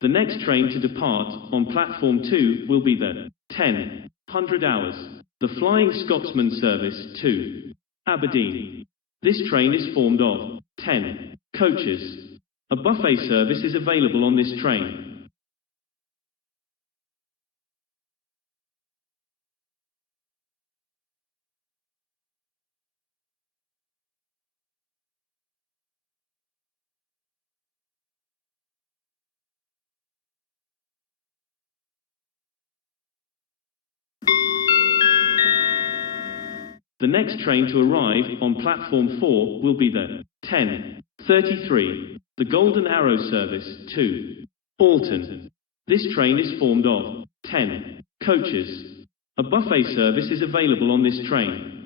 The next train to depart on platform 2 will be the 10:00 hours, the Flying Scotsman service to Aberdeen. This train is formed of 10 coaches. A buffet service is available on this train. The next train to arrive on platform 4 will be the 10:33, the Golden Arrow service to Alton. This train is formed of 10 coaches. A buffet service is available on this train.